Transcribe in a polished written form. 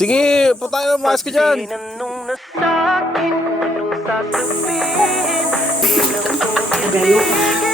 Sige, po tayo, maas ka dyan. Tinanong na sa'kin kung anong sasabihin. Bilang Gayo.